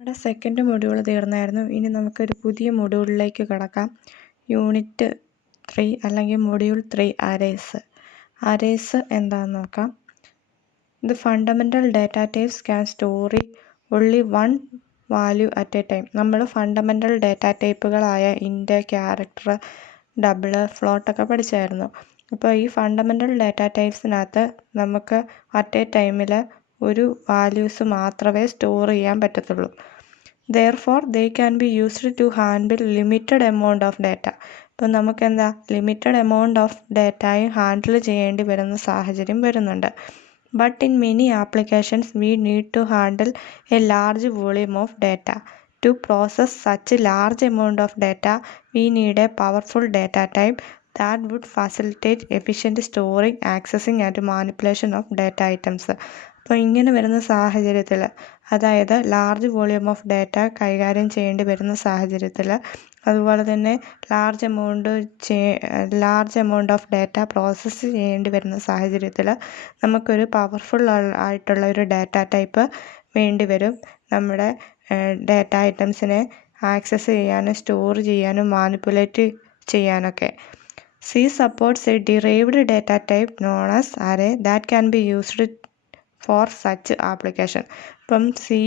നമ്മുടെ second module തീർന്നായിരുന്നു. ഇനി നമുക്കൊരു പുതിയ മൊഡ്യൂളിലേക്ക് കടക്കാം. യൂണിറ്റ് 3 അല്ലെങ്കിൽ മൊഡ്യൂൾ 3 അറേസ്. അറേസ് എന്താണെന്ന് നോക്കാം. The fundamental data types can story only one value at A time. നമ്മൾ ഫണ്ടമെൻ്റൽ ഡാറ്റ ടൈപ്പുകളായ ഇൻറ്റ്, ക്യാരക്ടർ, ഡബിൾ, ഫ്ലോട്ടൊക്കെ പഠിച്ചായിരുന്നു. അപ്പോൾ ഈ ഫണ്ടമെൻ്റൽ ഡാറ്റ ടൈപ്സിനകത്ത് നമുക്ക് അറ്റ് എ ടൈമിൽ ഒരു വാല്യൂസ് മാത്രമേ സ്റ്റോർ ചെയ്യാൻ പറ്റത്തുള്ളൂ. Therefore, they can be used to handle limited amount of data. അപ്പോൾ നമുക്കെന്താ ലിമിറ്റഡ് എമൗണ്ട് ഓഫ് ഡാറ്റയും ഹാൻഡിൽ ചെയ്യേണ്ടി വരുന്ന സാഹചര്യം വരുന്നുണ്ട്. But in many applications we need to handle a large volume of data. To process such large amount of data we need a powerful data type that would facilitate efficient storing, accessing and manipulation of data items. അപ്പോൾ ഇങ്ങനെ വരുന്ന സാഹചര്യത്തിൽ, അതായത് large volume of data കൈകാര്യം ചെയ്യേണ്ടി വരുന്ന സാഹചര്യത്തിൽ, അതുപോലെ തന്നെ large amount of data process ചെയ്യേണ്ടി വരുന്ന സാഹചര്യത്തിൽ നമുക്കൊരു പവർഫുൾ ആയിട്ടുള്ള ഒരു ഡാറ്റ ടൈപ്പ് വേണ്ടി വരും. നമ്മുടെ ഡാറ്റ ഐറ്റംസിനെ ആക്സസ് ചെയ്യാനും സ്റ്റോർ ചെയ്യാനും മാനിപ്പുലേറ്റ് ചെയ്യാനൊക്കെ. C supports a derived data type known as array that can be used for such application. അപ്പം C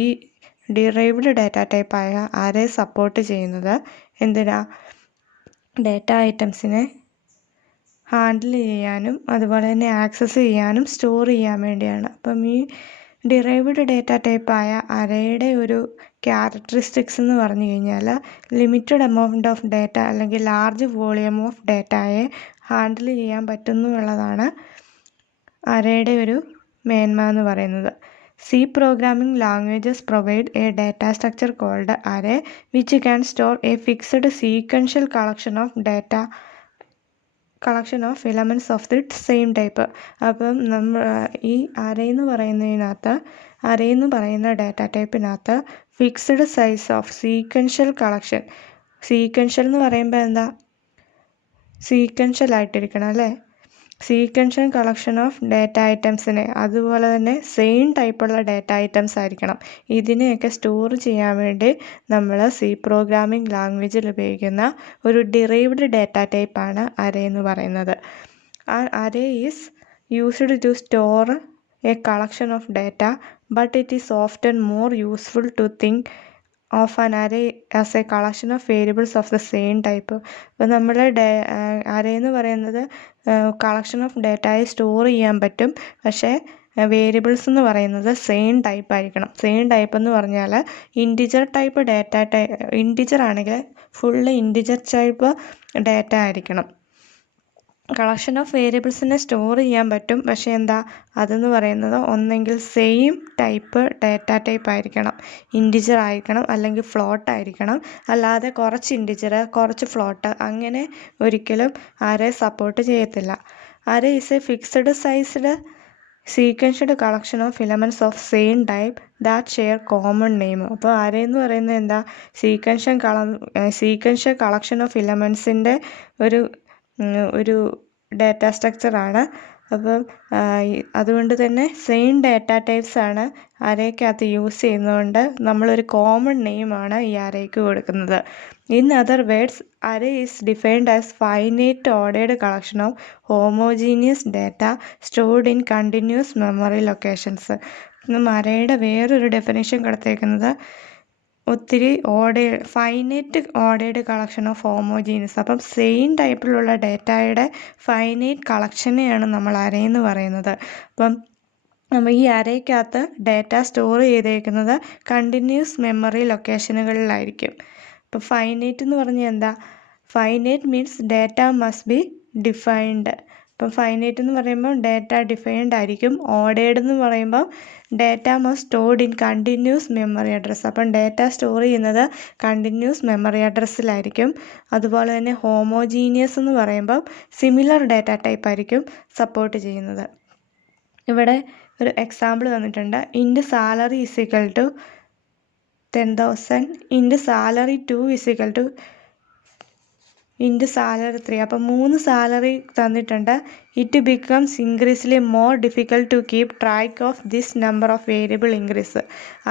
derived data type ആയ array സപ്പോർട്ട് ചെയ്യുന്നത് എന്തിനാ? ഡാറ്റ ഐറ്റംസിനെ ഹാൻഡിൽ ചെയ്യാനും അതുപോലെ തന്നെ ആക്സസ് ചെയ്യാനും സ്റ്റോർ ചെയ്യാൻ വേണ്ടിയാണ്. അപ്പം ഈ ഡിറൈവ്ഡ് ഡാറ്റ ടൈപ്പായ അറേയുടെ ഒരു ക്യാരക്ടറിസ്റ്റിക്സ് എന്ന് പറഞ്ഞു കഴിഞ്ഞാൽ ലിമിറ്റഡ് എമൗണ്ട് ഓഫ് ഡാറ്റ അല്ലെങ്കിൽ ലാർജ് വോളിയം ഓഫ് ഡാറ്റയെ ഹാൻഡിൽ ചെയ്യാൻ പറ്റുന്നു എന്നുള്ളതാണ് അറേയുടെ ഒരു മേന്മ എന്ന് പറയുന്നത്. C programming languages provide a data structure called array which can store a fixed sequential collection of elements of the same type. അപ്പം ഈ അറേ എന്ന് പറയുന്ന ഡാറ്റ ടൈപ്പിനകത്ത് ഫിക്സ്ഡ് സൈസ് ഓഫ് സീക്വൻഷ്യൽ എന്ന് പറയുമ്പോൾ എന്താ? സീക്വൻഷ്യൽ ആയിട്ടിരിക്കണം അല്ലേ? സീക്വൻഷ്യൽ കളക്ഷൻ ഓഫ് ഡാറ്റ ഐറ്റംസിനെ, അതുപോലെ തന്നെ സെയിം ടൈപ്പുള്ള ഡാറ്റ ഐറ്റംസ് ആയിരിക്കണം. ഇതിനെയൊക്കെ സ്റ്റോർ ചെയ്യാൻ വേണ്ടി നമ്മൾ C പ്രോഗ്രാമിംഗ് ലാംഗ്വേജിൽ ഉപയോഗിക്കുന്ന ഒരു ഡിറൈവ്ഡ് ഡാറ്റ ടൈപ്പാണ് അറേ എന്ന് പറയുന്നത്. Array is used to store a collection of data but it is often more useful to think of an array as a collection of variables of the same type. അപ്പോൾ നമ്മൾ array എന്ന് പറയുന്നത് collection of ഡാറ്റയെ store ചെയ്യാൻ പറ്റും, പക്ഷേ variables എന്ന് പറയുന്നത് സെയിം ടൈപ്പ് ആയിരിക്കണം. സെയിം ടൈപ്പ് എന്ന് പറഞ്ഞാൽ ഇൻറ്റിജർ ടൈപ്പ് ഇൻറ്റിജർ ആണെങ്കിൽ ഫുള്ള് ഇൻറ്റിജർ ടൈപ്പ് ഡാറ്റ ആയിരിക്കണം. കളക്ഷൻ ഓഫ് വേരിയബിൾസിനെ സ്റ്റോർ ചെയ്യാൻ പറ്റും, പക്ഷേ എന്താ അതെന്ന് പറയുന്നത് ഒന്നെങ്കിൽ സെയിം ടൈപ്പ് ഡാറ്റ ടൈപ്പ് ആയിരിക്കണം, ഇൻറ്റിജർ ആയിരിക്കണം, അല്ലെങ്കിൽ ഫ്ലോട്ട് ആയിരിക്കണം. അല്ലാതെ കുറച്ച് ഇൻറ്റിജർ കുറച്ച് ഫ്ലോട്ട് അങ്ങനെ ഒരിക്കലും അറേ സപ്പോർട്ട് ചെയ്യത്തില്ല. Array is a fixed sized sequenced collection of elements of same type that share common name. അപ്പോൾ അറേ എന്ന് പറയുന്നത് എന്താ? സീക്വൻഷ്യൽ കളക്ഷൻ ഓഫ് എലമെൻറ്റ്സിൻ്റെ ഒരു ഡാറ്റ സ്ട്രക്ചറാണ്. അപ്പം അതുകൊണ്ട് തന്നെ സെയിം ഡാറ്റ ടൈപ്സാണ് അറേക്കകത്ത് യൂസ് ചെയ്യുന്നതുകൊണ്ട് നമ്മളൊരു കോമൺ നെയിമാണ് ഈ അറേക്ക് കൊടുക്കുന്നത്. In other words, array is defined as finite ordered collection of homogeneous data stored in continuous memory locations. അറേയുടെ വേറൊരു ഡെഫിനേഷൻ കൊടുത്തേക്കുന്നത് finite ordered collection of homogeneous. അപ്പം സെയിം ടൈപ്പിലുള്ള ഡാറ്റയുടെ ഫൈനൈറ്റ് കളക്ഷനെയാണ് നമ്മൾ അറേ എന്ന് പറയുന്നത്. അപ്പം ഈ അറേക്കകത്ത് ഡാറ്റ സ്റ്റോർ ചെയ്തേക്കുന്നത് കണ്ടിന്യൂസ് മെമ്മറി ലൊക്കേഷനുകളിലായിരിക്കും. അപ്പം ഫൈനൈറ്റ് എന്ന് പറഞ്ഞാൽ എന്താ? Finite means data must be defined. അപ്പം ഫൈനൈറ്റ് എന്ന് പറയുമ്പോൾ ഡാറ്റ ഡിഫൈൻഡ് ആയിരിക്കും. ഓർഡേർഡ് എന്ന് പറയുമ്പോൾ data must stored in continuous memory address. അപ്പം ഡാറ്റ സ്റ്റോർ ചെയ്യുന്നത് കണ്ടിന്യൂസ് മെമ്മറി അഡ്രസ്സിലായിരിക്കും. അതുപോലെ തന്നെ ഹോമോജീനിയസ് എന്ന് പറയുമ്പോൾ സിമിലർ ഡാറ്റ ടൈപ്പ് ആയിരിക്കും സപ്പോർട്ട് ചെയ്യുന്നത്. ഇവിടെ ഒരു എക്സാമ്പിൾ തന്നിട്ടുണ്ട്. Int salary is equal to 10,000 int salary 2 is equal to int salary 3. അപ്പം 3 സാലറി തന്നിട്ടുണ്ട്. It becomes increasingly more difficult to keep track of this number of variable increase.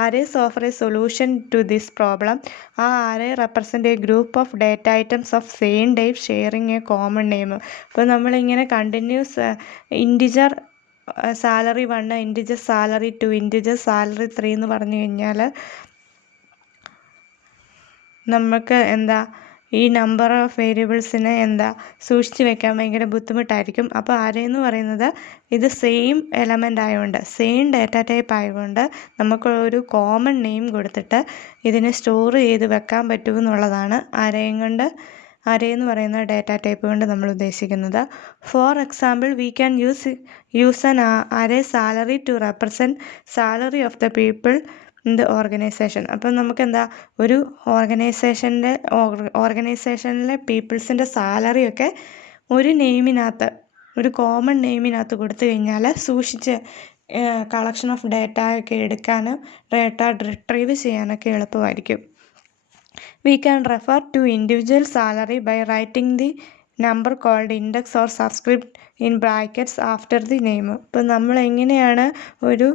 Arrays offer a solution to this problem. ആ array represent a group of data items of same type sharing a common name. അപ്പോൾ നമ്മളിങ്ങനെ continuous integer salary 1, integer salary 2, integer salary 3 എന്ന് പറഞ്ഞു കഴിഞ്ഞാൽ നമുക്ക് ഈ number of വേരിയബിൾസിനെ സൂക്ഷിച്ച് വെക്കാൻ ഭയങ്കര ബുദ്ധിമുട്ടായിരിക്കും. അപ്പോൾ അറേന്ന് പറയുന്നത് ഇത് സെയിം എലമെൻ്റ് ആയതുകൊണ്ട്, സെയിം ഡാറ്റ ടൈപ്പ് ആയതുകൊണ്ട് നമുക്ക് ഒരു കോമൺ നെയിം കൊടുത്തിട്ട് ഇതിനെ സ്റ്റോർ ചെയ്ത് വെക്കാൻ പറ്റുമെന്നുള്ളതാണ് അറേന്ന് പറയുന്ന ഡാറ്റ ടൈപ്പ് കൊണ്ട് നമ്മൾ ഉദ്ദേശിക്കുന്നത്. For example, we can use an array salary to represent salary of the people in the organization. അപ്പം നമുക്ക് ഒരു ഓർഗനൈസേഷനിലെ പീപ്പിൾസിൻ്റെ സാലറിയൊക്കെ ഒരു നെയിമിനകത്ത്, ഒരു കോമൺ നെയിമിനകത്ത് കൊടുത്തു കഴിഞ്ഞാൽ സൂക്ഷിച്ച് കളക്ഷൻ ഓഫ് ഡാറ്റ ഒക്കെ എടുക്കാനും ഡാറ്റ റിട്രീവ് ചെയ്യാനൊക്കെ എളുപ്പമായിരിക്കും. We can refer to individual salary by writing the number called index or subscript in brackets after the name. ഇപ്പം നമ്മൾ എങ്ങനെയാണ് ഒരു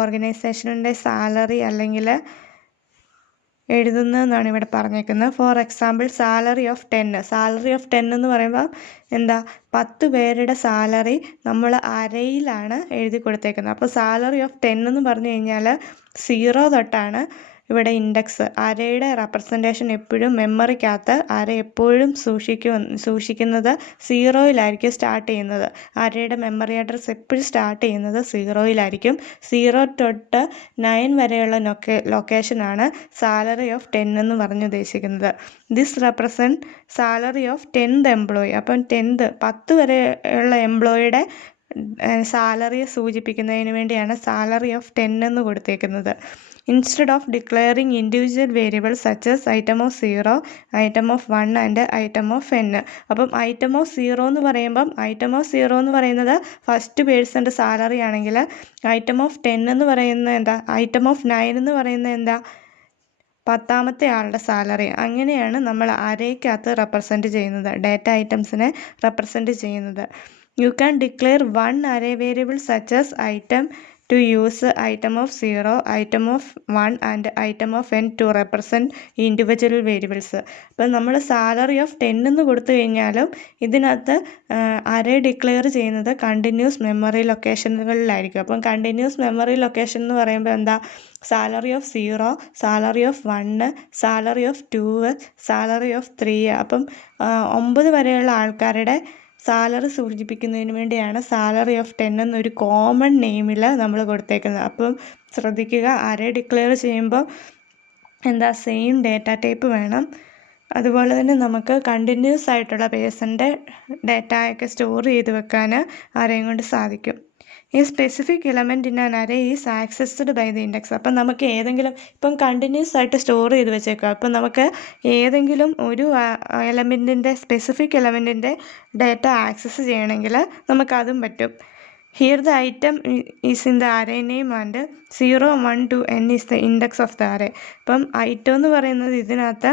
ഓർഗനൈസേഷൻ്റെ സാലറി അല്ലെങ്കിൽ എഴുതുന്നതെന്നാണ് ഇവിടെ പറഞ്ഞേക്കുന്നത്. ഫോർ എക്സാമ്പിൾ, സാലറി ഓഫ് 10 എന്ന് പറയുമ്പോൾ 10 പേരുടെ സാലറി നമ്മൾ അരയിലാണ് എഴുതി കൊടുത്തേക്കുന്നത്. അപ്പോൾ സാലറി ഓഫ് 10 എന്ന് പറഞ്ഞു കഴിഞ്ഞാൽ 0 തൊട്ടാണ് ഇവിടെ ഇൻഡെക്സ്. അരയുടെ റെപ്രസെൻറ്റേഷൻ എപ്പോഴും മെമ്മറിക്കകത്ത് അര എപ്പോഴും സൂക്ഷിക്കുന്നത് 0-യിലായിരിക്കും സ്റ്റാർട്ട് ചെയ്യുന്നത്. അരയുടെ മെമ്മറി അഡ്രസ്സ് എപ്പോഴും സ്റ്റാർട്ട് ചെയ്യുന്നത് 0-യിലായിരിക്കും. 0 തൊട്ട് 9 വരെയുള്ള ലൊക്കേഷനാണ് സാലറി ഓഫ് 10 എന്ന് പറഞ്ഞ് ഉദ്ദേശിക്കുന്നത്. This represent salary of 10th employee. അപ്പം 10 വരെയുള്ള എംപ്ലോയിയുടെ സാലറിയെ സൂചിപ്പിക്കുന്നതിന് വേണ്ടിയാണ് സാലറി ഓഫ് 10 എന്ന് കൊടുത്തേക്കുന്നത്. Instead of declaring individual variables such as item of 0, item of 1 and item of n. അപ്പം ഐറ്റം ഓഫ് 0 എന്ന് പറയുമ്പം ഐറ്റം ഓഫ് 0 എന്ന് പറയുന്നത് ഫസ്റ്റ് പേഴ്സൻ്റെ സാലറി ആണെങ്കിൽ ഐറ്റം ഓഫ് 10 എന്ന് പറയുന്നത് ഐറ്റം ഓഫ് 9 എന്ന് പറയുന്നത് 10ാമത്തെ ആളുടെ സാലറി. അങ്ങനെയാണ് നമ്മൾ അരയ്ക്കകത്ത് റെപ്രസെൻറ്റ് ചെയ്യുന്നത്, ഡാറ്റ ഐറ്റംസിനെ റെപ്രസെൻറ്റ് ചെയ്യുന്നത്. You can declare one array variable such as item to use item of 0, item of 1 and item of n to represent individual variables. അപ്പം നമ്മൾ സാലറി ഓഫ് 10 എന്ന് കൊടുത്തു കഴിഞ്ഞാലും ഇതിനകത്ത് അറേ ഡിക്ലെയർ ചെയ്യുന്നത് കണ്ടിന്യൂസ് മെമ്മറി ലൊക്കേഷനുകളിലായിരിക്കും. അപ്പം കണ്ടിന്യൂസ് മെമ്മറി ലൊക്കേഷൻ എന്ന് പറയുമ്പോൾ salary of 0, salary of 1, salary of 2, salary of 3. അപ്പം 9 വരെയുള്ള ആൾക്കാരുടെ സാലറി സൂചിപ്പിക്കുന്നതിന് വേണ്ടിയാണ് സാലറി ഓഫ് 10 എന്നൊരു കോമൺ നെയിമിൽ നമ്മൾ കൊടുത്തേക്കുന്നത്. അപ്പം ശ്രദ്ധിക്കുക, അറേ ഡിക്ലെയർ ചെയ്യുമ്പോൾ സെയിം ഡാറ്റ ടൈപ്പ് വേണം. അതുപോലെ തന്നെ നമുക്ക് കണ്ടിന്യൂസ് ആയിട്ടുള്ള പേഴ്സൻ്റെ ഡാറ്റയൊക്കെ സ്റ്റോർ ചെയ്ത് വെക്കാൻ അറേയും കൊണ്ട് സാധിക്കും. ഈ specific element in an array is accessed by the index. അപ്പം നമുക്ക് ഏതെങ്കിലും ഇപ്പം കണ്ടിന്യൂസ് ആയിട്ട് സ്റ്റോർ ചെയ്ത് വെച്ചേക്കുക. അപ്പം നമുക്ക് ഏതെങ്കിലും ഒരു സ്പെസിഫിക് എലമെൻറ്റിൻ്റെ ഡാറ്റ ആക്സസ് ചെയ്യണമെങ്കിൽ നമുക്കതും പറ്റും. Here the item is in the array name and 0, 1 to n is the index of the array. അപ്പം ഐറ്റം എന്ന് പറയുന്നത് ഇതിനകത്ത്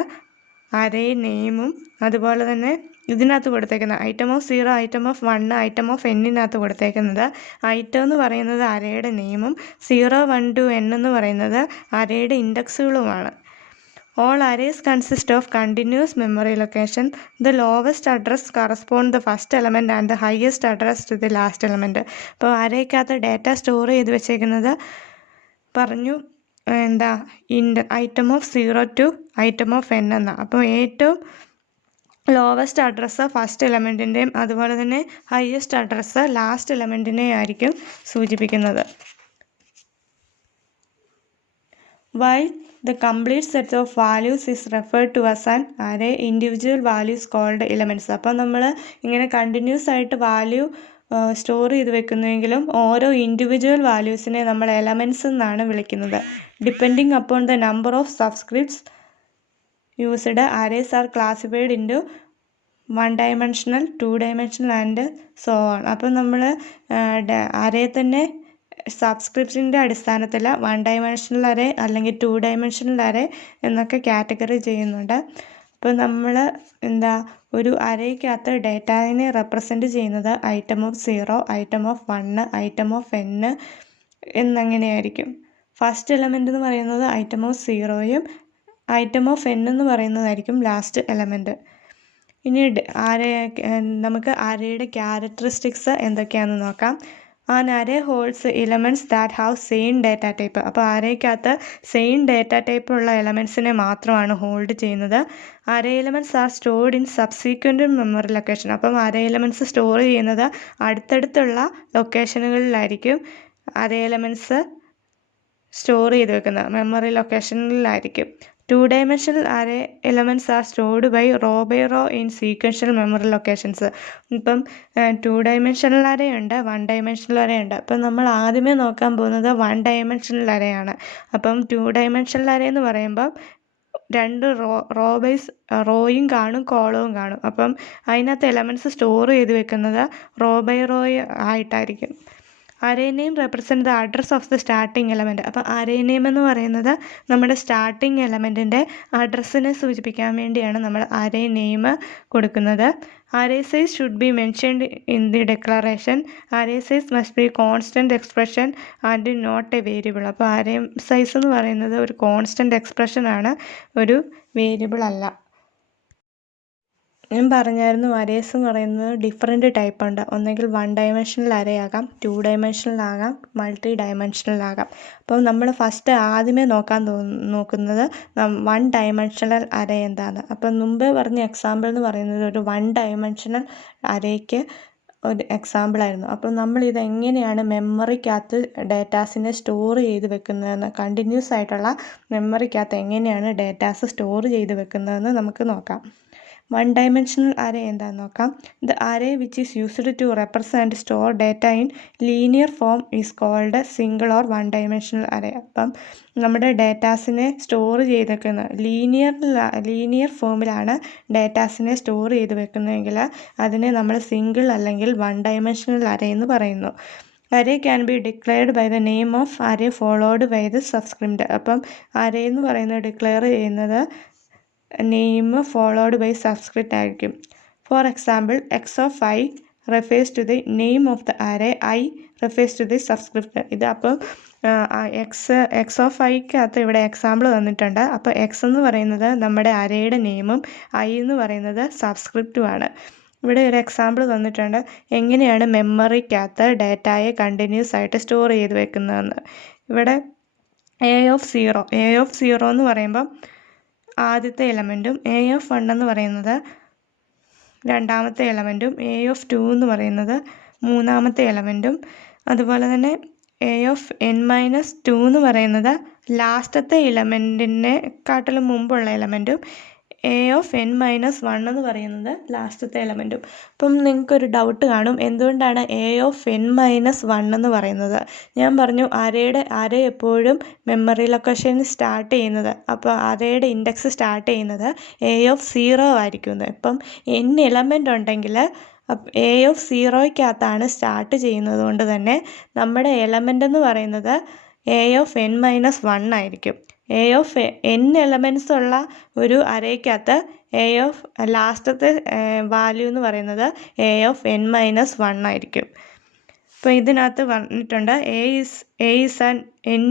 അറേ നെയിമും അതുപോലെ തന്നെ ഇതിനകത്ത് കൊടുത്തേക്കുന്നത് item of 0, item of 1, item of എന്നിനകത്ത് കൊടുത്തേക്കുന്നത് ഐറ്റം എന്ന് പറയുന്നത് അരയുടെ നെയിമും 0, 1 to n എന്ന് പറയുന്നത് അരയുടെ ഇൻഡെക്സുകളുമാണ്. All arrays consist of continuous memory location. The lowest address correspond the first element and the highest address to the last element. അപ്പോൾ അരയ്ക്കകത്ത് ഡാറ്റ സ്റ്റോർ ചെയ്ത് വെച്ചേക്കുന്നത് പറഞ്ഞു item of 0 to item of n എന്നാണ്. അപ്പോൾ ഏറ്റവും ലോവസ്റ്റ് അഡ്രസ്സ് ഫസ്റ്റ് എലമെൻറ്റിൻ്റെയും അതുപോലെ തന്നെ ഹയസ്റ്റ് അഡ്രസ്സ് ലാസ്റ്റ് എലമെൻറ്റിനെയും ആയിരിക്കും സൂചിപ്പിക്കുന്നത്. While the complete set of values is referred to as an array, individual values called elements. അപ്പം നമ്മൾ ഇങ്ങനെ കണ്ടിന്യൂസ് ആയിട്ട് വാല്യൂ സ്റ്റോർ ചെയ്ത് വെക്കുന്നുവെങ്കിലും ഓരോ ഇൻഡിവിജ്വൽ വാല്യൂസിനെ നമ്മൾ എലമെൻറ്റ്സ് എന്നാണ് വിളിക്കുന്നത്. Depending upon the number of subscripts used, arrays are classified into 1-dimensional, 2-dimensional and so on. അപ്പം നമ്മൾ അറേ തന്നെ സബ്സ്ക്രിപ്ഷൻ്റെ അടിസ്ഥാനത്തിൽ 1-dimensional അറേ അല്ലെങ്കിൽ 2-dimensional അറേ എന്നൊക്കെ കാറ്റഗറി ചെയ്യുന്നുണ്ട്. അപ്പോൾ നമ്മൾ ഒരു അറേക്കകത്ത് ഡേറ്റാനെ റെപ്രസെൻറ്റ് ചെയ്യുന്നത് item of 0, item of 1, item of n എന്നങ്ങനെയായിരിക്കും. ഫസ്റ്റ് എലമെൻ്റ് എന്ന് പറയുന്നത് ഐറ്റം ഓഫ് 0യും ഐറ്റം ഓഫ് n എന്ന് പറയുന്നതായിരിക്കും ലാസ്റ്റ് എലമെൻറ്റ്. ഇനി നമുക്ക് അറേയുടെ ക്യാരക്ടറിസ്റ്റിക്സ് എന്തൊക്കെയാണെന്ന് നോക്കാം. An array holds elements that have same data type. അപ്പോൾ അറേക്കകത്ത് സെയിം ഡാറ്റ ടൈപ്പുള്ള എലമെൻറ്റ്സിനെ മാത്രമാണ് ഹോൾഡ് ചെയ്യുന്നത്. Array elements are stored in subsequent memory location. അപ്പം അറേ എലമെൻറ്റ്സ് സ്റ്റോർ ചെയ്യുന്നത് അടുത്തടുത്തുള്ള ലൊക്കേഷനുകളിലായിരിക്കും. അറേ എലമെൻറ്റ്സ് സ്റ്റോർ ചെയ്ത് വെക്കുന്നത് memory ലൊക്കേഷനിലായിരിക്കും. 2-dimensional array elements are stored by row in sequential memory locations. ഇപ്പം 2-dimensional array ഉണ്ട്, 1-dimensional array ഉണ്ട്. അപ്പം നമ്മൾ ആദ്യമേ നോക്കാൻ പോകുന്നത് 1-dimensional array ആണ്. അപ്പം 2-dimensional array എന്ന് പറയുമ്പം 2 റോയും കാണും, കോളവും കാണും. അപ്പം അതിനകത്ത് എലമെൻറ്റ്സ് സ്റ്റോർ ചെയ്ത് വെക്കുന്നത് റോ ആയിട്ടായിരിക്കും. Array name represent the address of the starting element. അപ്പോൾ അറേ നെയിം എന്ന് പറയുന്നത് നമ്മുടെ സ്റ്റാർട്ടിങ് എലമെൻറ്റിൻ്റെ അഡ്രസ്സിനെ സൂചിപ്പിക്കാൻ വേണ്ടിയാണ് നമ്മൾ അറേ നെയിം കൊടുക്കുന്നത്. Array size should be mentioned in the declaration. Array size must be constant expression and not a variable. അപ്പോൾ അറേ സൈസ് എന്ന് പറയുന്നത് ഒരു കോൺസ്റ്റൻറ്റ് എക്സ്പ്രഷനാണ്, ഒരു വേരിയബിൾ അല്ല. ഞാൻ പറഞ്ഞായിരുന്നു അറേസ് എന്ന് പറയുന്നത് ഡിഫറെൻറ്റ് ടൈപ്പ് ഉണ്ട്. ഒന്നെങ്കിൽ 1-dimensional അറേ ആകാം, 2-dimensional ആകാം, മൾട്ടി-dimensional ആകാം. അപ്പോൾ നമ്മൾ ഫസ്റ്റ് ആദ്യമേ നോക്കുന്നത് 1-dimensional അറേ എന്താണ്. അപ്പം മുമ്പേ പറഞ്ഞ എക്സാമ്പിൾ എന്ന് പറയുന്നത് ഒരു 1-dimensional അറേക്ക് ഒരു എക്സാമ്പിളായിരുന്നു. അപ്പം നമ്മളിത് എങ്ങനെയാണ് മെമ്മറിക്കകത്ത് ഡേറ്റാസിനെ സ്റ്റോർ ചെയ്ത് വെക്കുന്നതെന്ന്, കണ്ടിന്യൂസ് ആയിട്ടുള്ള മെമ്മറിക്കകത്ത് എങ്ങനെയാണ് ഡേറ്റാസ് സ്റ്റോർ ചെയ്ത് വെക്കുന്നതെന്ന് നമുക്ക് നോക്കാം. 1-dimensional array എന്താണെന്ന് നോക്കാം. The array which is used to represent store data in linear form is called a single or 1-dimensional array. അപ്പം നമ്മുടെ ഡേറ്റാസിനെ സ്റ്റോർ ചെയ്ത് വെക്കുന്ന ലീനിയർ ഫോമിലാണ് ഡേറ്റാസിനെ സ്റ്റോർ ചെയ്ത് വെക്കുന്നതെങ്കിൽ അതിനെ നമ്മൾ സിംഗിൾ അല്ലെങ്കിൽ 1-dimensional array എന്ന് പറയുന്നു. array can be declared by the name of array followed by the subscript. അപ്പം array എന്ന് പറയുന്നത് ഡിക്ലെയർ ചെയ്യുന്നത് നെയിം ഫോളോഡ് ബൈ സബ്സ്ക്രിപ്റ്റ് ആയിരിക്കും. For example, x of I refers to the name of the array, I refers to the subscript. ഇത് അപ്പം X of ഐക്കകത്ത് ഇവിടെ example തന്നിട്ടുണ്ട്. അപ്പോൾ എക്സ് എന്ന് പറയുന്നത് നമ്മുടെ അറേയുടെ നെയിമും ഐ എന്ന് പറയുന്നത് സബ്സ്ക്രിപ്റ്റുമാണ്. ഇവിടെ ഒരു എക്സാമ്പിൾ തന്നിട്ടുണ്ട് എങ്ങനെയാണ് മെമ്മറിക്കകത്ത് ഡേറ്റയെ കണ്ടിന്യൂസ് ആയിട്ട് സ്റ്റോർ ചെയ്ത് വെക്കുന്നതെന്ന്. ഇവിടെ എ ഓഫ് സീറോ എന്ന് പറയുമ്പം ആദ്യത്തെ എലമെൻറ്റും എ ഓഫ് 1 എന്ന് പറയുന്നത് രണ്ടാമത്തെ എലമെൻറ്റും എ ഓഫ് 2 എന്ന് പറയുന്നത് മൂന്നാമത്തെ എലമെൻറ്റും അതുപോലെ തന്നെ എ ഓഫ് n-2 എന്ന് പറയുന്നത് ലാസ്റ്റത്തെ എലമെൻറ്റിനെക്കാട്ടിലും മുമ്പുള്ള എലമെൻറ്റും എ ഓഫ് n-1 എന്ന് പറയുന്നത് ലാസ്റ്റത്തെ എലമെൻറ്റും. അപ്പം നിങ്ങൾക്കൊരു ഡൗട്ട് കാണും, എന്തുകൊണ്ടാണ് എ ഓഫ് n-1 എന്ന് പറയുന്നത്. ഞാൻ പറഞ്ഞു അറേ എപ്പോഴും മെമ്മറി ലൊക്കേഷനിൽ സ്റ്റാർട്ട് ചെയ്യുന്നത്, അപ്പോൾ അറേയുടെ ഇൻഡെക്സ് സ്റ്റാർട്ട് ചെയ്യുന്നത് എ ഓഫ് 0 ആയിരിക്കുന്നത്. ഇപ്പം n എലമെൻ്റ് ഉണ്ടെങ്കിൽ എ ഓഫ് 0ക്കകത്താണ് സ്റ്റാർട്ട് ചെയ്യുന്നത് കൊണ്ട് തന്നെ നമ്മുടെ എലമെൻ്റ് എന്ന് പറയുന്നത് എ ഓഫ് n-1 ആയിരിക്കും. എ ഓഫ് n എലമെൻറ്റ്സ് ഉള്ള ഒരു അറേക്കകത്ത് എ ഓഫ് ലാസ്റ്റത്തെ വാല്യൂ എന്ന് പറയുന്നത് എ ഓഫ് n-1 ആയിരിക്കും. അപ്പോൾ ഇതിനകത്ത് പറഞ്ഞിട്ടുണ്ട് A is an n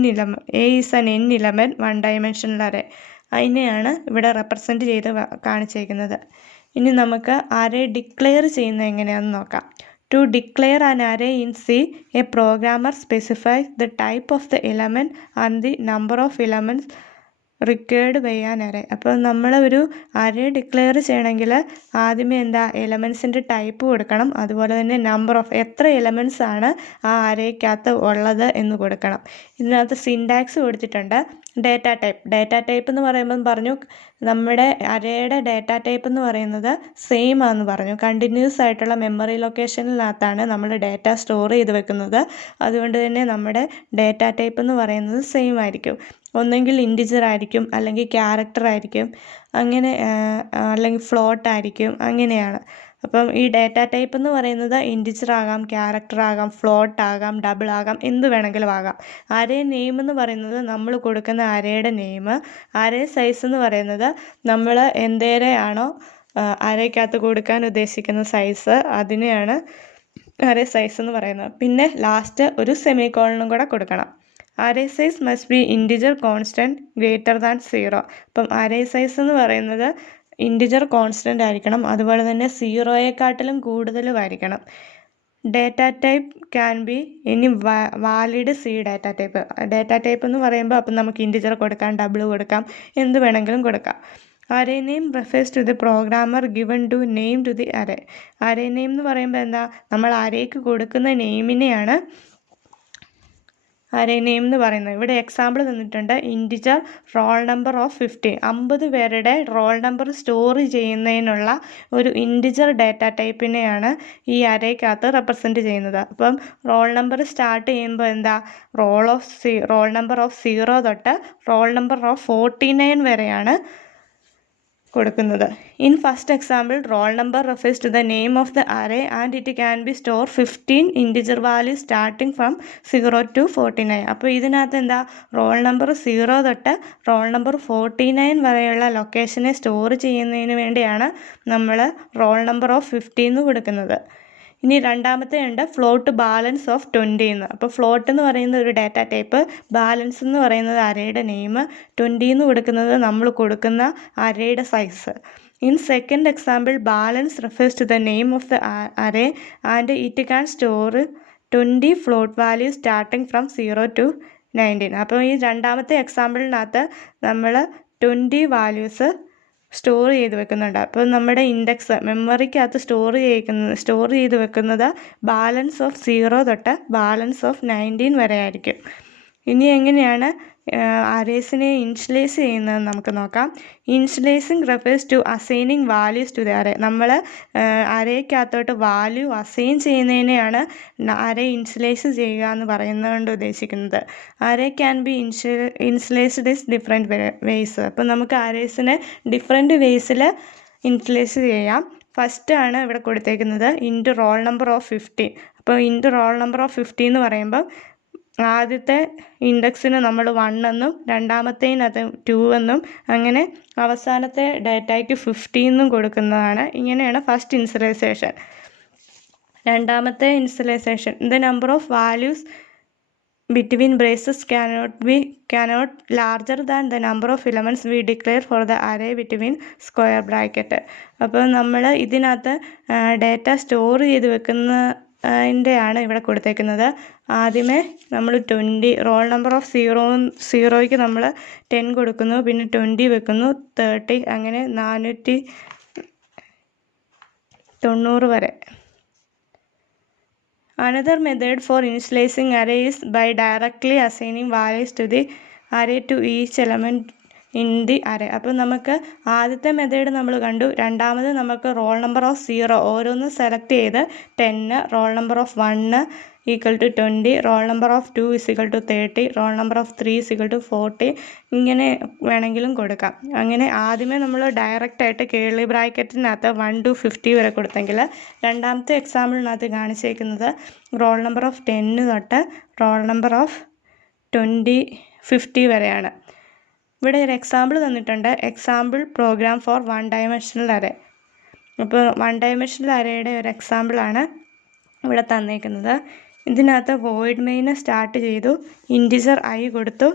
element 1-dimensional array. അതിനെയാണ് ഇവിടെ റെപ്രസെൻറ്റ് ചെയ്ത് കാണിച്ചേക്കുന്നത്. ഇനി നമുക്ക് അറേ ഡിക്ലെയർ ചെയ്യുന്നത് എങ്ങനെയാണെന്ന് നോക്കാം. To declare an array in C, a programmer specifies the type of the element and the number of elements required by an array. അപ്പോൾ നമ്മൾ ഒരു അറേ ഡിക്ലെയർ ചെയ്യണമെങ്കിൽ ആദ്യമേ എലമെൻസിൻ്റെ ടൈപ്പ് കൊടുക്കണം, അതുപോലെ തന്നെ നമ്പർ ഓഫ് എത്ര എലമെൻറ്റ്സ് ആണ് ആ അറേക്കകത്ത് ഉള്ളത് എന്ന് കൊടുക്കണം. ഇതിനകത്ത് സിൻടാക്സ് കൊടുത്തിട്ടുണ്ട്. ഡേറ്റ ടൈപ്പ് എന്ന് പറയുമ്പം പറഞ്ഞു നമ്മുടെ അറേയുടെ ഡേറ്റ ടൈപ്പ് എന്ന് പറയുന്നത് സെയിം ആണെന്ന് പറഞ്ഞു. കണ്ടിന്യൂസ് ആയിട്ടുള്ള മെമ്മറി ലൊക്കേഷനിനകത്താണ് നമ്മൾ ഡേറ്റ സ്റ്റോർ ചെയ്ത് വെക്കുന്നത്. അതുകൊണ്ട് തന്നെ നമ്മുടെ ഡേറ്റ ടൈപ്പ് എന്ന് പറയുന്നത് സെയിം ആയിരിക്കും. ഒന്നെങ്കിൽ ഇൻറ്റിജർ ആയിരിക്കും, അല്ലെങ്കിൽ ക്യാരക്ടർ ആയിരിക്കും, അങ്ങനെ അല്ലെങ്കിൽ ഫ്ലോട്ട് ആയിരിക്കും, അങ്ങനെയാണ്. അപ്പം ഈ ഡാറ്റ ടൈപ്പ് എന്ന് പറയുന്നത് ഇൻറ്റിജർ ആകാം, ക്യാരക്ടർ ആകാം, ഫ്ലോട്ട് ആകാം, ഡബിൾ ആകാം, എന്ത് വേണമെങ്കിലും ആകാം. അറേ നെയിം എന്ന് പറയുന്നത് നമ്മൾ കൊടുക്കുന്ന അറേയുടെ നെയിം. അറേ സൈസ് എന്ന് പറയുന്നത് നമ്മൾ എന്തേരെയാണോ അറേക്കകത്ത് കൊടുക്കാൻ ഉദ്ദേശിക്കുന്ന സൈസ്, അതിനെയാണ് അറേ സൈസ് എന്ന് പറയുന്നത്. പിന്നെ ലാസ്റ്റ് ഒരു സെമിക്കോളനും കൂടെ കൊടുക്കണം. Array size must B integer constant greater than 0. അപ്പം അറേ സൈസ് എന്ന് പറയുന്നത് ഇൻറ്റിജർ കോൺസ്റ്റൻ്റ് ആയിരിക്കണം, അതുപോലെ തന്നെ 0യെക്കാട്ടിലും കൂടുതലുമായിരിക്കണം. Data type can be any valid C data type. Data type എന്ന് പറയുമ്പോൾ അപ്പം നമുക്ക് ഇൻറ്റിജർ കൊടുക്കാം, ഡബിൾ കൊടുക്കാം, എന്ത് വേണമെങ്കിലും കൊടുക്കാം. Array name refers to the programmer given to name to the array. Array name എന്ന് പറയുമ്പോൾ എന്താ, നമ്മൾ അറേക്ക് കൊടുക്കുന്ന നെയിമിനെയാണ് അറേ നെയിം എന്ന് പറയുന്നത്. ഇവിടെ എക്സാമ്പിൾ തന്നിട്ടുണ്ട്. Integer role number of 50. 50 പേരുടെ റോൾ നമ്പർ സ്റ്റോർ ചെയ്യുന്നതിനുള്ള ഒരു ഇൻറ്റിജർ ഡാറ്റ ടൈപ്പിനെയാണ് ഈ അറേക്കകത്ത് റെപ്രസെൻറ്റ് ചെയ്യുന്നത്. അപ്പം റോൾ നമ്പർ സ്റ്റാർട്ട് ചെയ്യുമ്പോൾ എന്താ, റോൾ നമ്പർ ഓഫ് 0 തൊട്ട് റോൾ നമ്പർ ഓഫ് 49 വരെയാണ് കൊടുക്കുന്നത്. In first example roll number refers to the name of the array and it can be store 15 integer value starting from 0 to 49. അപ്പോൾ ഇതിനകത്ത് എന്താ, roll number 0 തൊട്ട് roll number 49 വരെയുള്ള ലൊക്കേഷനെ store ചെയ്യുന്നതിന് വേണ്ടിയാണ് നമ്മൾ റോൾ നമ്പർ ഓഫ് 50 എന്ന് കൊടുക്കുന്നത്. ഇനി രണ്ടാമത്തെ ഉണ്ട് ഫ്ലോട്ട് ബാലൻസ് ഓഫ് 20 എന്ന്. അപ്പോൾ ഫ്ലോട്ട് എന്ന് പറയുന്നത് ഒരു ഡാറ്റ ടൈപ്പ്, ബാലൻസ് എന്ന് പറയുന്നത് അറേയുടെ നെയിം, 20 എന്ന് കൊടുക്കുന്നത് നമ്മൾ കൊടുക്കുന്ന അറേയുടെ size. In second example balance refers to the name of the array and it can store 20 float value starting from 0 to 19. അപ്പോൾ ഈ രണ്ടാമത്തെ എക്സാമ്പിളിനകത്ത് നമ്മൾ 20 വാല്യൂസ് സ്റ്റോർ ചെയ്ത് വെക്കുന്നുണ്ട്. അപ്പോൾ നമ്മുടെ ഇൻഡെക്സ് മെമ്മറിക്കകത്ത് സ്റ്റോർ ചെയ്ത് വെക്കുന്നത് ബാലൻസ് ഓഫ് 0 തൊട്ട് ബാലൻസ് ഓഫ് 19 വരെ ആയിരിക്കും. ഇനി എങ്ങനെയാണ് അറേസിനെ ഇൻഷ്യലൈസ് ചെയ്യുന്നതെന്ന് നമുക്ക് നോക്കാം. Initialising refers to assigning values to the array. നമ്മൾ അറേക്കകത്തോട്ട് വാല്യൂ അസൈൻ ചെയ്യുന്നതിനെയാണ് അറേ ഇൻഷ്യലൈസ് ചെയ്യുക എന്ന് പറയുന്നതുകൊണ്ട് ഉദ്ദേശിക്കുന്നത്. Array can be initialised is different ways. അപ്പോൾ നമുക്ക് അറേസിനെ ഡിഫറെൻറ്റ് വേയ്സിൽ ഇൻഷ്യലൈസ് ചെയ്യാം. ഫസ്റ്റ് ആണ് ഇവിടെ കൊടുത്തേക്കുന്നത് ഇൻറ്റു റോൾ നമ്പർ ഓഫ് 50. അപ്പോൾ ഇൻറ്റു റോൾ നമ്പർ ഓഫ് 50 എന്ന് പറയുമ്പോൾ ആദ്യത്തെ ഇൻഡെക്സിന് നമ്മൾ 1 എന്നും രണ്ടാമത്തേനകത്ത് 2 എന്നും അങ്ങനെ അവസാനത്തെ ഡാറ്റയ്ക്ക് 50 എന്നും കൊടുക്കുന്നതാണ്. ഇങ്ങനെയാണ് ഫസ്റ്റ് ഇൻഷ്യലൈസേഷൻ. രണ്ടാമത്തെ initialisation, the number of values between braces cannot larger than the number of elements we declare for the array between square bracket. അപ്പോൾ നമ്മൾ ഇതിനകത്ത് ഡാറ്റ സ്റ്റോർ ചെയ്ത് വെക്കുന്നതിൻ്റെയാണ് ഇവിടെ കൊടുത്തേക്കുന്നത്. ആദ്യമേ നമ്മൾ 20 റോൾ നമ്പർ ഓഫ് 0യ്ക്ക് നമ്മൾ 10 കൊടുക്കുന്നു, പിന്നെ 20 വെക്കുന്നു, 30, അങ്ങനെ 490 വരെ. Another method for initializing array is by directly assigning values to the array to each element in the array. അപ്പോൾ നമുക്ക് ആദ്യത്തെ മെത്തേഡ് നമ്മൾ കണ്ടു. രണ്ടാമത് നമുക്ക് റോൾ നമ്പർ ഓഫ് 0 ഓരോന്ന് സെലക്ട് ചെയ്ത് 10, roll number of 1 equal to 20, roll number of 2 equal to 30, roll number of 3 equal to 40, ഇങ്ങനെ വേണമെങ്കിലും കൊടുക്കാം. അങ്ങനെ ആദ്യമേ നമ്മൾ ഡയറക്റ്റായിട്ട് കേർലി ബ്രാക്കറ്റിനകത്ത് 1 to 50 വരെ കൊടുത്തെങ്കിൽ രണ്ടാമത്തെ എക്സാമ്പിളിനകത്ത് കാണിച്ചേക്കുന്നത് റോൾ നമ്പർ ഓഫ് 10 തൊട്ട് റോൾ നമ്പർ ഓഫ് 50 വരെയാണ്. ഇവിടെ ഒരു എക്സാമ്പിൾ തന്നിട്ടുണ്ട്, example program for 1 dimensional array. അപ്പോൾ 1 dimensional arrayയുടെ ഒരു എക്സാമ്പിളാണ് ഇവിടെ തന്നേക്കുന്നത്. ഇതിനകത്ത് വോയിഡ് മെയിൻ സ്റ്റാർട്ട് ചെയ്തു, ഇൻറ്റിജർ i കൊടുത്തു,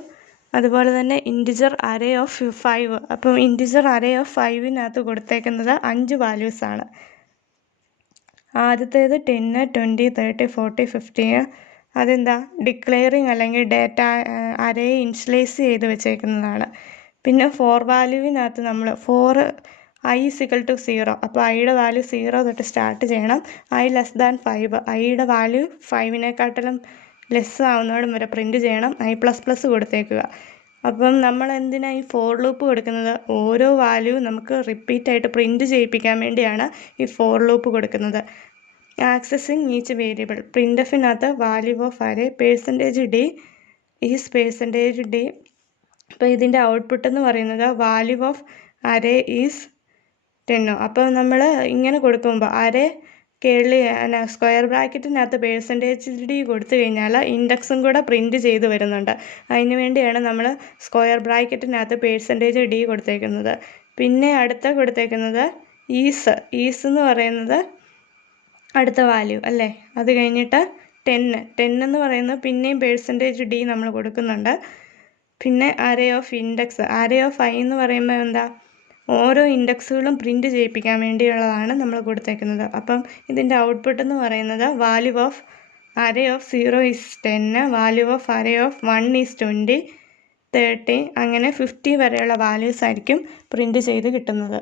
അതുപോലെ തന്നെ ഇൻറ്റിജർ അറേ ഓഫ് 5. അപ്പോൾ ഇൻറ്റിജർ അറേ ഓഫ് 5നകത്ത് കൊടുത്തേക്കുന്നത് 5 വാല്യൂസാണ്. ആദ്യത്തേത് 10, 20, 30, 40, 50. അതെന്താ, ഡിക്ലെയറിങ് അല്ലെങ്കിൽ ഡാറ്റ അറേ ഇൻഷ്യലൈസ് ചെയ്ത് വെച്ചേക്കുന്നതാണ്. പിന്നെ 4 വാല്യൂവിനകത്ത് നമ്മൾ 4 i ഈക്വൽ ടു 0. അപ്പോൾ ഐയുടെ വാല്യൂ 0 തൊട്ട് സ്റ്റാർട്ട് ചെയ്യണം. i ലെസ് ദാൻ 5, ഐയുടെ വാല്യൂ 5നെക്കാട്ടിലും ലെസ് ആവുന്നതോടും വരെ പ്രിൻറ്റ് ചെയ്യണം. i++ കൊടുത്തേക്കുക. അപ്പം നമ്മൾ എന്തിനാണ് ഈ ഫോർ ലൂപ്പ് കൊടുക്കുന്നത്? ഓരോ വാല്യൂ നമുക്ക് റിപ്പീറ്റായിട്ട് പ്രിൻറ്റ് ചെയ്യിപ്പിക്കാൻ വേണ്ടിയാണ് ഈ ഫോർ ലൂപ്പ് കൊടുക്കുന്നത്. ആക്സസിങ് ഈച്ച് വേരിയബിൾ, പ്രിൻ്റ്എഫിനകത്ത് value of array %d is %d. അപ്പോൾ ഇതിൻ്റെ ഔട്ട്പുട്ട് എന്ന് പറയുന്നത് വാല്യൂ ഓഫ് അറേ ഈസ് 10 അപ്പോൾ നമ്മൾ ഇങ്ങനെ കൊടുക്കുമ്പോൾ അരേ കേളി സ്ക്വയർ ബ്രാക്കറ്റിനകത്ത് % കൊടുത്തു കഴിഞ്ഞാൽ ഇൻഡെക്സും കൂടെ പ്രിൻറ്റ് ചെയ്ത് വരുന്നുണ്ട്. അതിന് വേണ്ടിയാണ് നമ്മൾ സ്ക്വയർ ബ്രാക്കറ്റിനകത്ത് % കൊടുത്തേക്കുന്നത്. പിന്നെ അടുത്ത കൊടുത്തേക്കുന്നത് ഈസ് എന്ന് പറയുന്നത് അടുത്ത വാല്യൂ അല്ലേ. അത് കഴിഞ്ഞിട്ട് 10 എന്ന് പറയുന്നത് പിന്നെയും % നമ്മൾ കൊടുക്കുന്നുണ്ട്. പിന്നെ അരേ ഓഫ് ഇൻഡെക്സ്, അരേ ഓഫ് I എന്ന് പറയുമ്പോൾ എന്താ, ഓരോ ഇൻഡെക്സുകളും പ്രിൻറ്റ് ചെയ്യിപ്പിക്കാൻ വേണ്ടിയുള്ളതാണ് നമ്മൾ കൊടുത്തേക്കുന്നത്. അപ്പം ഇതിൻ്റെ ഔട്ട്പുട്ട് എന്ന് പറയുന്നത് value of array of 0 is 10, value of array of 1 is 20, 30 അങ്ങനെ 50 വരെയുള്ള വാല്യൂസ് ആയിരിക്കും പ്രിൻറ്റ് ചെയ്ത് കിട്ടുന്നത്.